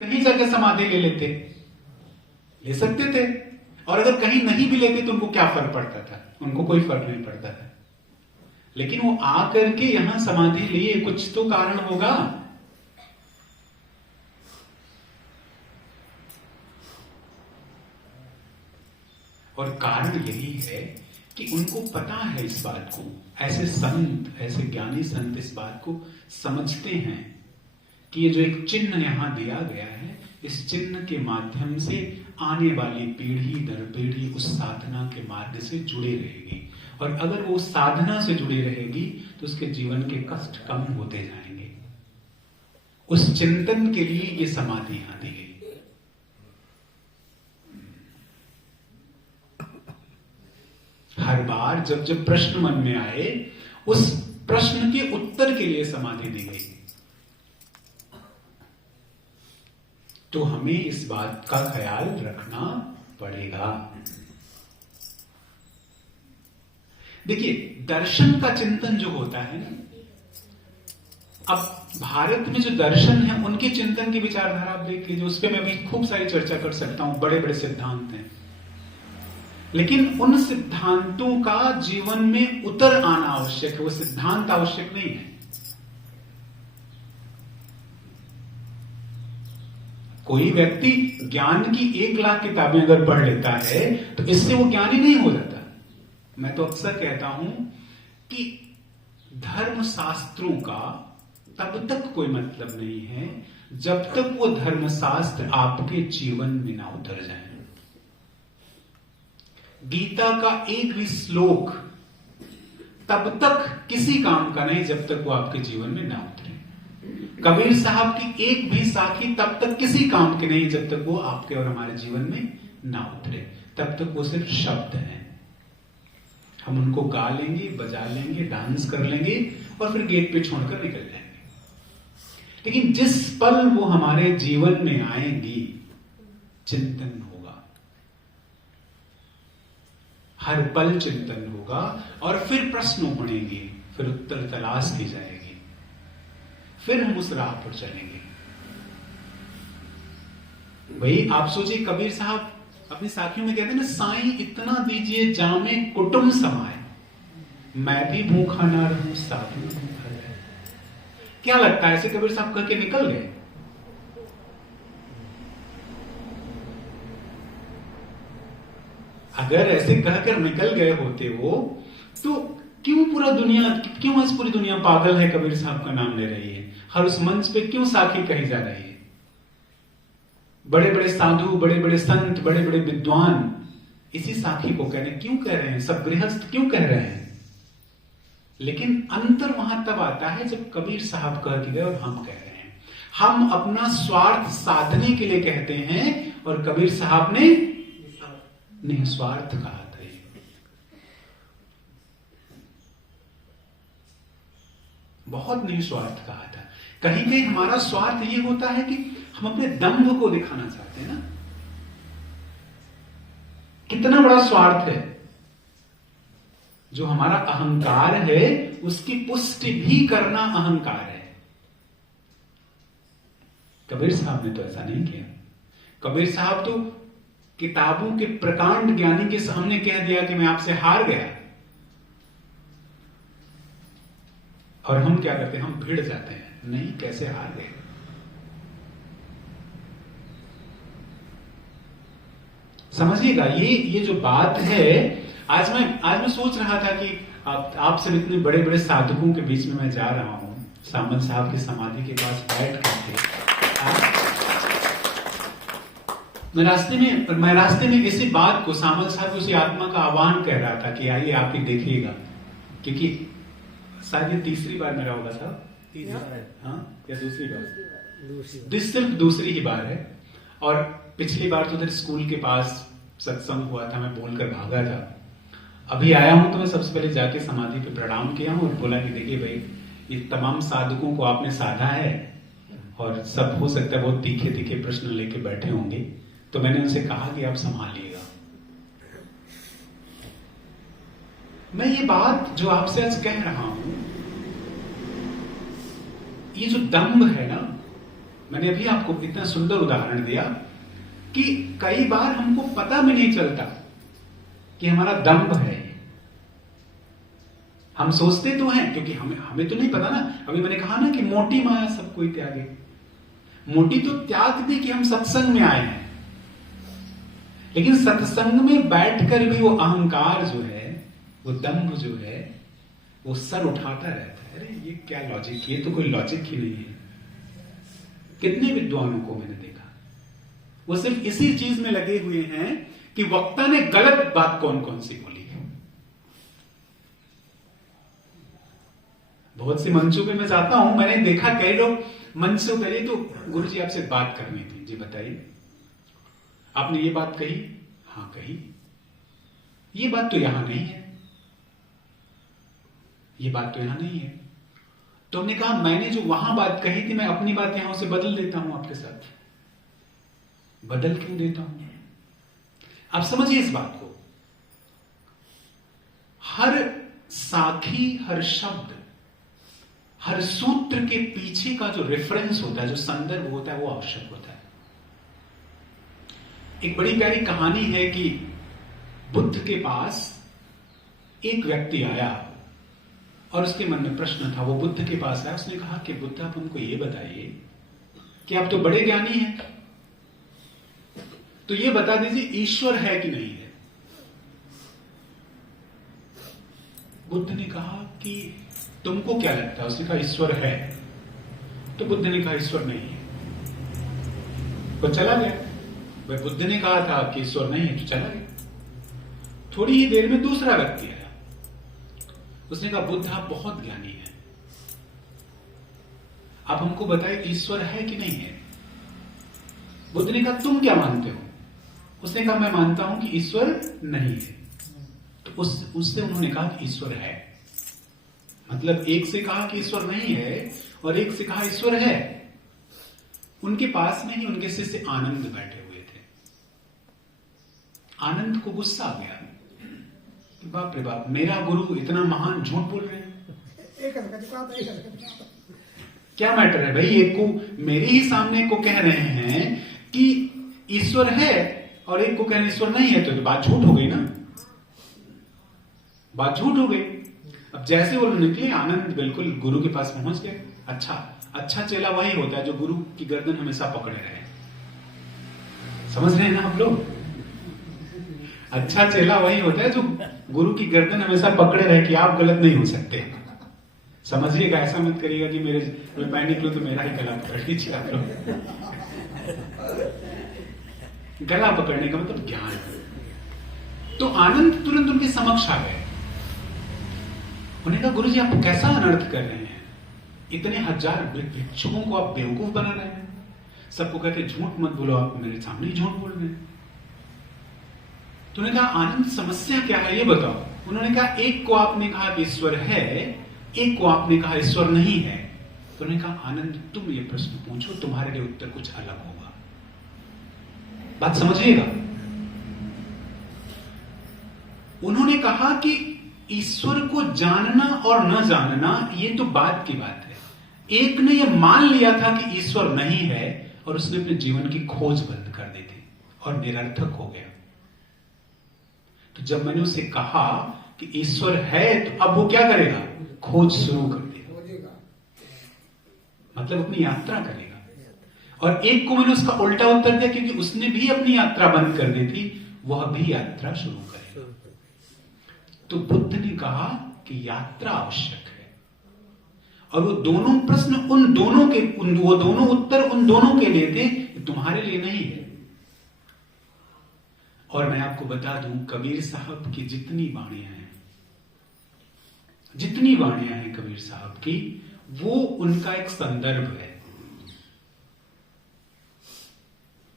कहीं जाकर समाधि ले लेते, ले सकते थे। और अगर कहीं नहीं भी लेते तो उनको क्या फर्क पड़ता था? उनको कोई फर्क नहीं पड़ता था। लेकिन वो आकर के यहां समाधि लिए, कुछ तो कारण होगा। और कारण यही है कि उनको पता है इस बात को, ऐसे संत, ऐसे ज्ञानी संत इस बात को समझते हैं कि ये जो एक चिन्ह यहां दिया गया है, इस चिन्ह के माध्यम से आने वाली पीढ़ी दर पीढ़ी उस साधना के मार्ग से जुड़े रहेगी। और अगर वो साधना से जुड़ी रहेगी तो उसके जीवन के कष्ट कम होते जाएंगे। उस चिंतन के लिए ये समाधि यहां दी गई। हर बार जब जब प्रश्न मन में आए, उस प्रश्न के उत्तर के लिए समाधि दी गई। तो हमें इस बात का ख्याल रखना पड़ेगा। देखिए, दर्शन का चिंतन जो होता है ना, अब भारत में जो दर्शन है उनके चिंतन की विचारधारा आप देख लीजिए, उस पर मैं भी खूब सारी चर्चा कर सकता हूं। बड़े बड़े सिद्धांत हैं, लेकिन उन सिद्धांतों का जीवन में उतर आना आवश्यक है। वो सिद्धांत आवश्यक नहीं है। कोई व्यक्ति ज्ञान की 1,00,000 किताबें अगर पढ़ लेता है तो इससे वो ज्ञानी नहीं हो जाता। मैं तो अक्सर कहता हूं कि धर्म शास्त्रों का तब तक कोई मतलब नहीं है जब तक वो धर्मशास्त्र आपके जीवन में ना उतर जाए। गीता का एक भी श्लोक तब तक किसी काम का नहीं जब तक वो आपके जीवन में ना उतरे। कबीर साहब की एक भी साखी तब तक किसी काम की नहीं जब तक वो आपके और हमारे जीवन में ना उतरे। तब तक वो सिर्फ शब्द हैं। हम उनको गा लेंगे, बजा लेंगे, डांस कर लेंगे और फिर गेट पे छोड़कर निकल जाएंगे। लेकिन जिस पल वो हमारे जीवन में आएंगी, चिंतन होगा, हर पल चिंतन होगा और फिर प्रश्न उठेंगे, फिर उत्तर तलाश की जाएगी, फिर हम उस राह पर चलेंगे। भाई आप सोचिए, कबीर साहब अपनी साखियों में कहते हैं ना, साईं इतना दीजिए जामे कुटुंब समाए, मैं भी भूखा ना रहूं साधु भूखा रहे। क्या लगता है ऐसे कबीर साहब कह के निकल गए? अगर ऐसे कहकर निकल गए होते वो, तो क्यों आज पूरी दुनिया पागल है कबीर साहब का नाम ले रही है? हर उस मंच पे क्यों साखी कही जा रही है? बड़े बड़े साधु, बड़े बड़े संत, बड़े बड़े विद्वान इसी साखी को कह रहे हैं। क्यों कह रहे हैं? सब गृहस्थ क्यों कह रहे हैं? लेकिन अंतर वहां तब आता है जब कबीर साहब कह के गए और हम कह रहे हैं। हम अपना स्वार्थ साधने के लिए कहते हैं और कबीर साहब ने निस्वार्थ कहा था। बहुत निस्वार्थ कहा था। कहीं कहीं हमारा स्वार्थ ये होता है कि हम अपने दम्भ को दिखाना चाहते हैं ना। कितना बड़ा स्वार्थ है! जो हमारा अहंकार है उसकी पुष्टि भी करना अहंकार है। कबीर साहब ने तो ऐसा नहीं किया। कबीर साहब तो किताबों के प्रकांड ज्ञानी के सामने कह दिया कि मैं आपसे हार गया। और हम क्या करते हैं? हम भिड़ जाते हैं, नहीं कैसे हार गए। समझिएगा, ये जो बात है, आज मैं सोच रहा था कि आप सब इतने बड़े बड़े साधकों के बीच में मैं जा रहा हूं, सामंत साहब की समाधि के पास बैठ करके मैं रास्ते में इसी बात को, सामंत साहब उसी आत्मा का आह्वान कह रहा था कि आइए आप ही देखिएगा। क्योंकि शायद ये तीसरी बार मेरा होगा साहब, या दूसरी बार? सिर्फ दूसरी ही बार है। और पिछली बार तो उधर स्कूल के पास सत्संग हुआ था, मैं बोलकर भागा था। अभी आया हूं तो मैं सबसे पहले जाके समाधि पे प्रणाम किया हूं और बोला कि देखिए भाई, ये तमाम साधकों को आपने साधा है और सब हो सकता है बहुत तीखे तीखे प्रश्न लेके बैठे होंगे, तो मैंने उनसे कहा कि आप संभालिएगा। मैं ये बात जो आपसे आज कह रहा हूं, ये जो दम्भ है ना, मैंने अभी आपको इतना सुंदर उदाहरण दिया कि कई बार हमको पता भी नहीं चलता कि हमारा दम्भ है। हम सोचते तो हैं, क्योंकि हमें तो नहीं पता ना। अभी मैंने कहा ना कि मोटी माया सब कोई त्यागे। मोटी तो त्याग दी कि हम सत्संग में आए हैं, लेकिन सत्संग में बैठकर भी वो अहंकार जो है, वो दम्भ जो है, वो सर उठाता रहता है। अरे ये क्या लॉजिक, ये तो कोई लॉजिक ही नहीं है। कितने विद्वानों को मैंने देखा, वो सिर्फ इसी चीज में लगे हुए हैं कि वक्ता ने गलत बात कौन कौन सी बोली है। बहुत सी मंचों पे मैं जाता हूं, मैंने देखा कई लोग मंच से पहले तो गुरु जी आपसे बात करनी थी, जी बताइए आपने ये बात कही, हाँ कही, ये बात तो यहां नहीं है, ये बात तो यहां नहीं है। तो हमने कहा मैंने जो वहां बात कही थी, मैं अपनी बात यहां से बदल देता हूं आपके साथ। बदल क्यों देता हूं? आप समझिए इस बात को। हर साखी, हर शब्द, हर सूत्र के पीछे का जो रेफरेंस होता है, जो संदर्भ होता है, वो आवश्यक होता है। एक बड़ी प्यारी कहानी है कि बुद्ध के पास एक व्यक्ति आया और उसके मन में प्रश्न था। वो बुद्ध के पास आया, उसने कहा कि बुद्ध आप हमको ये बताइए कि आप तो बड़े ज्ञानी हैं, तो ये बता दीजिए ईश्वर है कि नहीं है। बुद्ध ने कहा कि तुमको क्या लगता है? उसने कहा ईश्वर है। तो बुद्ध ने कहा ईश्वर नहीं है, वो चला गया। भाई बुद्ध ने कहा था कि ईश्वर नहीं है, तो चला गया। थोड़ी ही देर में दूसरा व्यक्ति आया, उसने कहा बुद्ध आप बहुत ज्ञानी हैं, आप हमको बताइए ईश्वर है कि नहीं है। बुद्ध ने कहा तुम क्या मानते हो? उसने कहा मैं मानता हूं कि ईश्वर नहीं है। तो उससे उन्होंने कहा कि ईश्वर है। मतलब एक से कहा कि ईश्वर नहीं है और एक से कहा ईश्वर है। उनके पास में ही उनके शिष्य आनंद बैठे हुए थे। आनंद को गुस्सा आ गया, बाप रे बाप, मेरा गुरु इतना महान झूठ बोल रहे हैं। क्या मैटर है भाई, एक को मेरे ही सामने को कह रहे हैं कि ईश्वर है और एक को कह रहे हैं ईश्वर नहीं है, तो बात झूठ हो गई ना, बात झूठ हो गई। अब जैसे वो निकले, आनंद बिल्कुल गुरु के पास पहुंच गए। अच्छा चेला वही होता है जो गुरु की गर्दन हमेशा पकड़े रहे। समझ रहे हैं ना आप लोग? अच्छा चेला वही होता है जो गुरु की गर्दन हमेशा पकड़े रहे कि आप गलत नहीं हो सकते। समझिएगा, ऐसा मत करिएगा कि मेरे मैं निकलूं तो मेरा ही गला पकड़ लीजिए आप लोग। गला पकड़ने का मतलब ज्ञान। तो आनंद तुरंत उनके समक्ष आ गए। उन्हें कहा गुरु जी आप कैसा अनर्थ कर रहे हैं, इतने हजार भिक्षुकों को आप बेवकूफ बना रहे हैं, सबको कहते झूठ मत बोलो, आप मेरे सामने ही झूठ बोल रहे हैं। तो उन्होंने कहा आनंद समस्या क्या है ये बताओ। उन्होंने कहा एक को आपने कहा कि ईश्वर है, एक को आपने कहा ईश्वर नहीं है। तो उन्होंने कहा आनंद तुम ये प्रश्न पूछो, तुम्हारे लिए उत्तर कुछ अलग होगा। बात समझिएगा। उन्होंने कहा कि ईश्वर को जानना और न जानना ये तो बात की बात है। एक ने यह मान लिया था कि ईश्वर नहीं है और उसने अपने जीवन की खोज बंद कर दी थी और निरर्थक हो गया। तो जब मैंने उसे कहा कि ईश्वर है, तो अब वो क्या करेगा? खोज शुरू कर देगा, मतलब अपनी यात्रा करेगा। और एक को मैंने उसका उल्टा उत्तर दिया, क्योंकि उसने भी अपनी यात्रा बंद कर दी थी, वह भी यात्रा शुरू करेगा। तो बुद्ध ने कहा कि यात्रा आवश्यक है, और वो दोनों प्रश्न उन दोनों के वो दोनों उत्तर उन दोनों के लिए थे, तुम्हारे लिए नहीं है। और मैं आपको बता दूं, कबीर साहब की जितनी वाणियां हैं कबीर साहब की, वो उनका एक संदर्भ है।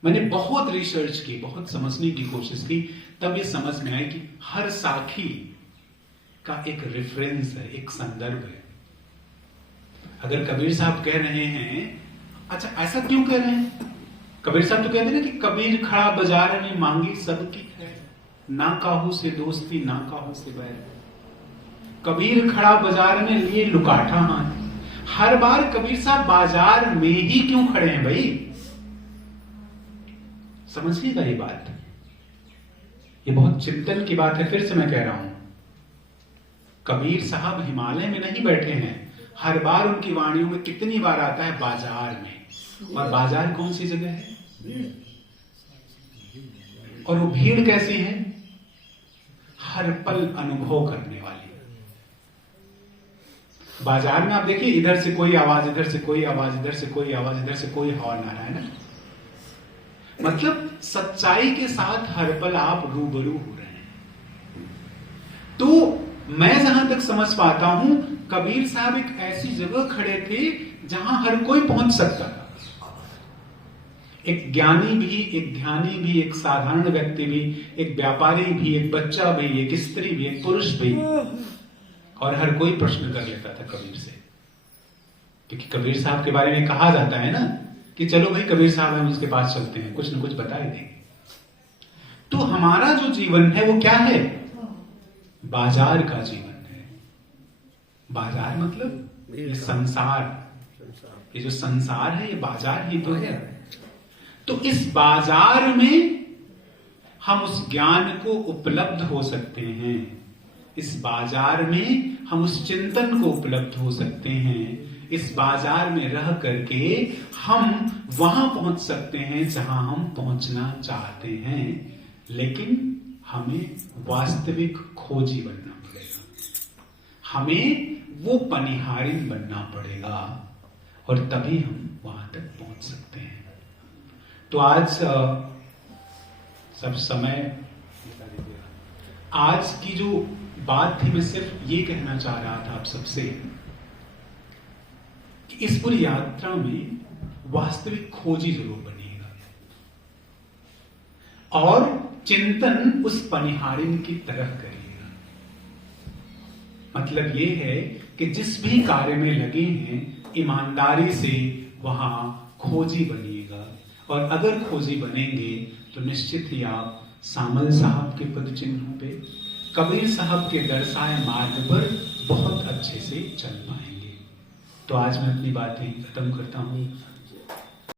मैंने बहुत रिसर्च की, बहुत समझने की कोशिश की, तब ये समझ में आई कि हर साखी का एक रेफरेंस है, एक संदर्भ है। अगर कबीर साहब कह रहे हैं, अच्छा ऐसा क्यों कह रहे हैं? कबीर साहब तो कहते हैं ना कि कबीर खड़ा बाजार में मांगी सबकी खैर, ना काहू से दोस्ती ना काहू से बैर। कबीर खड़ा बाजार में लिए लुकाठा हाथ, हर बार कबीर साहब बाजार में ही क्यों खड़े हैं भाई? समझिएगा ये बात, ये बहुत चिंतन की बात है। फिर से मैं कह रहा हूं, कबीर साहब हिमालय में नहीं बैठे हैं। हर बार उनकी वाणियों में कितनी बार आता है बाजार में। और बाजार कौन सी जगह है? और वो भीड़ कैसी है? हर पल अनुभव करने वाली। बाजार में आप देखिए, इधर से कोई आवाज, इधर से कोई आवाज, इधर से कोई आवाज, इधर से कोई हॉर्न आ रहा है ना। मतलब सच्चाई के साथ हर पल आप रूबरू हो रहे हैं। तो मैं जहां तक समझ पाता हूं, कबीर साहब एक ऐसी जगह खड़े थे जहां हर कोई पहुंच सकता था। एक ज्ञानी भी, एक ध्यानी भी, एक साधारण व्यक्ति भी, एक व्यापारी भी, एक बच्चा भी, एक स्त्री भी, एक पुरुष भी, और हर कोई प्रश्न कर लेता था कबीर से। क्योंकि कबीर साहब के बारे में कहा जाता है ना कि चलो भाई कबीर साहब हम उसके पास चलते हैं, कुछ न कुछ बता ही देंगे। तो हमारा जो जीवन है वो क्या है? बाजार का जीवन है। बाजार मतलब ये संसार, ये जो संसार है ये बाजार ही तो है। तो इस बाजार में हम उस ज्ञान को उपलब्ध हो सकते हैं, इस बाजार में हम उस चिंतन को उपलब्ध हो सकते हैं, इस बाजार में रह करके हम वहां पहुंच सकते हैं जहां हम पहुंचना चाहते हैं। लेकिन हमें वास्तविक खोजी बनना पड़ेगा, हमें वो पनिहारिन बनना पड़ेगा, और तभी हम वहां तक पहुंच सकते हैं। तो आज सब समय, आज की जो बात थी, मैं सिर्फ ये कहना चाह रहा था आप सबसे कि इस पूरी यात्रा में वास्तविक खोजी जरूर बनिएगा, और चिंतन उस पनिहारिन की तरह करिएगा। मतलब ये है कि जिस भी कार्य में लगे हैं, ईमानदारी से वहां खोजी बनिएगा। और अगर खोजी बनेंगे तो निश्चित ही आप सामल साहब के पद चिन्हों पे, कबीर साहब के दर्शाए मार्ग पर बहुत अच्छे से चल पाएंगे। तो आज मैं अपनी बातें खत्म करता हूं।